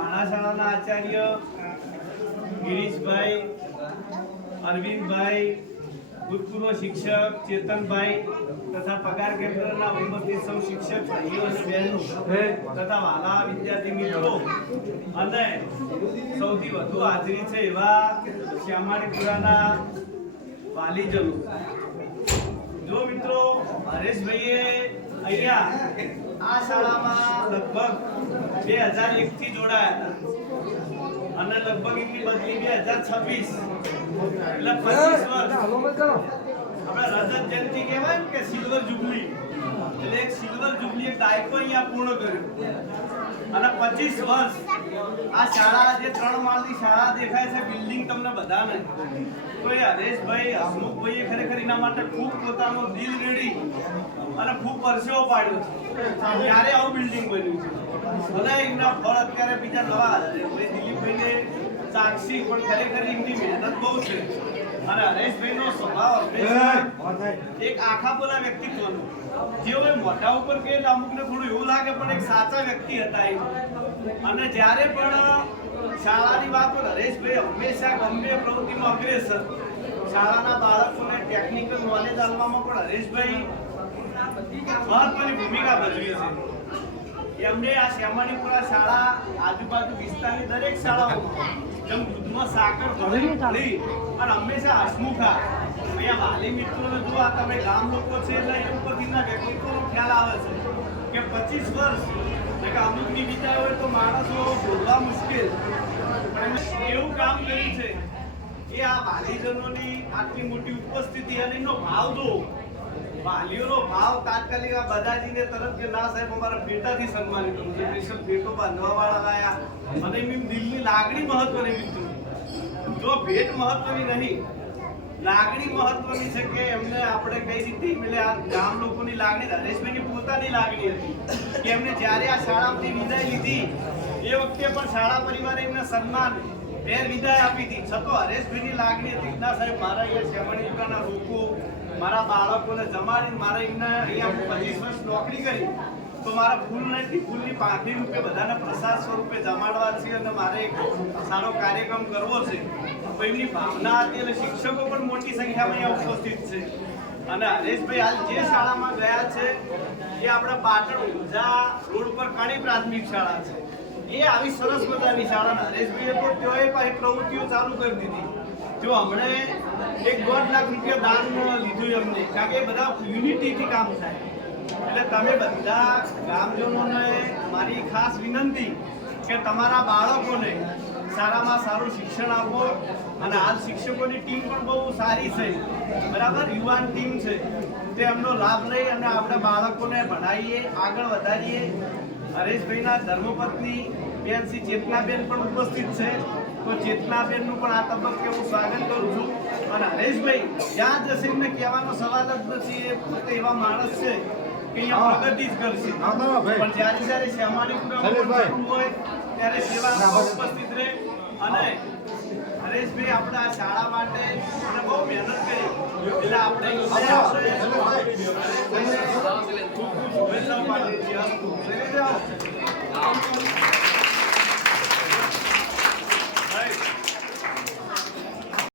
ભાણાશાળાના આચાર્ય ગિરીશભાઈ, અરવિંદભાઈ, ભૂતપૂર્વ શિક્ષક ચેતનભાઈ તથા પગાર કેન્દ્રના ઉપસ્થિત સૌ શિક્ષક ભાઈઓ અને બહેનો તથા વાલા વિદ્યાર્થી મિત્રો અને સૌથી વધુ હાજરી છે એવા શ્યામાળીપુરાના વાલીજનો, જો મિત્રો હરેશભાઈએ અહીંયા આ શાળામાં લગભગ 2001 થી જોડાયા હતા અને લગભગ એમની બદલી 2026 એટલે 25 વર્ષ આપણે રજત જયંતિ કહેવાય ને કે સિલ્વર જુબલી, એટલે એક સિલ્વર જુબલી એક દાયકો અહીંયા પૂર્ણ કર્યો અને 25 વર્ષ આ શાળા જે 3 માળની શાળા દેખાય છે બિલ્ડિંગ તમને બધાને, તો એ હરેશભાઈ હસમુખભાઈએ ખરેખર એના માટે ખૂબ પોતાનો દિલ રેડી અને ખૂબ પરસેવો પાડ્યો છે ત્યારે આવું બિલ્ડિંગ બન્યું છે. ભલે એમના ફળ અત્યારે બીજા નવા દિલીપભાઈને સાક્ષી, પણ ખરેખર એમની મહેનત બહુ છે અને હરેશભાઈનો સ્વભાવ એક આખા બોલા વ્યક્તિત્વનો, જેઓ મોઢા ઉપર કે અમુકને થોડું એવું લાગે પણ એક સાચા વ્યક્તિ હતા એ. અને જ્યારે પણ શાળાની વાત હોય હરેશભાઈ હંમેશા ગમે પ્રવૃત્તિમાં અગ્રેસર, શાળાના બાળકોને ટેકનિકલ નોલેજ આપવામાં પણ હરેશભાઈ મહત્વની ભૂમિકા ભજવી છે. એમને આ શ્યામાળીપુરા શાળા આજુબાજુ વિસ્તારની દરેક શાળાઓમાં જેમ દૂધમાં સાકર ભળી અને હંમેશા હસમુખા અહીંયા વાલી મિત્રોને જો આ તમે ગામ લોકો છે એટલે એ ઉપરથીના વ્યક્તિત્વનો ખ્યાલ આવે છે કે 25 વર્ષ કે અમુકની વિચાર હોય તો માણસો બોલવા મુશ્કેલ, પણ એવું કામ કર્યું છે એ આ વાલીજનોની આટલી મોટી ઉપસ્થિતિ અને એનો ભાવ જો વાલીઓનો ભાવ તાત્કાલિક આ બધાજીને તરત કે ના સાહેબ અમારા ભેટાથી સન્માનિત કરું છું, સ્પેશિયલ ભેટો બાંધવા વાળા આયા અને એમની દિલની લાગણી મહત્વની મિત્રો, જો ભેટ મહત્વની નહીં લાગણી મહત્વની છે કે એમને આપણે કઈ રીતે એટલે આ ગામ લોકોની લાગણી, હરેશભાઈની પોતાની લાગણી હતી કે એમને જ્યારે આ શાળામાંથી વિદાય લીધી એ વખતે પણ શાળા પરિવારે એમને સન્માન ફેર વિદાય આપી હતી, છતાં હરેશભાઈની લાગણી હતી ના સાહેબ મારા અહીંયા શ્યામાળીપુરાના લોકો મારા બાળકોને જમાડીને મારા એમને અહીંયા 25 વર્ષ નોકરી કરી તો મારા ફૂલ નથી ફૂલની પાંખડી રૂપે બધાને પ્રસાદ સ્વરૂપે જમાડવા છે અને મારે એક સારો કાર્યક્રમ કરવો છે, તો એમની ભાવના હતી એટલે શિક્ષકો પણ મોટી સંખ્યામાં અહીંયા ઉપસ્થિત છે. અને હરેશભાઈ હાલ જે શાળામાં ગયા છે એ આપણા પાટણ ઊંઝા રોડ પર કાળી પ્રાથમિક શાળા છે, એ આવી સરસ મજાની શાળા હરેશભાઈએ તો તેઓએ પાછી પ્રવૃત્તિઓ ચાલુ કરી દીધી. જો હમણે 1.5 લાખ રૂપિયા દાન લીધું એમને, કારણ કે એ બધા યુનિટીથી કામ થાય. એટલે તમે બધા ગામજનોને મારી ખાસ વિનંતી કે તમારા બાળકોને સારામાં સારું શિક્ષણ આપો અને હાલ શિક્ષકોની ટીમ પણ બહુ સારી છે, બરાબર યુવાન ટીમ છે, તે એમનો લાભ લઈ અને આપણે બાળકોને ભણાવીએ આગળ વધારીએ. હરેશભાઈના ધર્મપત્ની બેન શ્રી ચેતનાબેન પણ ઉપસ્થિત છે, તો ચેતનાબેનનું પણ આ તબક્કે હું સ્વાગત કરું છું. અને હરેશભાઈ જ્યાં જશે એમને કહેવાનો સવાલ જ નથી, એ પોતે એવા માણસ છે કે અહીંયા પ્રગતિ જ કરશે, પણ જ્યારે જ્યારે શ્યામાળીપુરામાં હોય ત્યારે સેવામાં ઉપસ્થિત રહે. અને હરેશભાઈ આપણે આ શાળા માટે બહુ મહેનત કરી એટલે આપણે શુભેચ્છાઓ પાઠવીએ છીએ.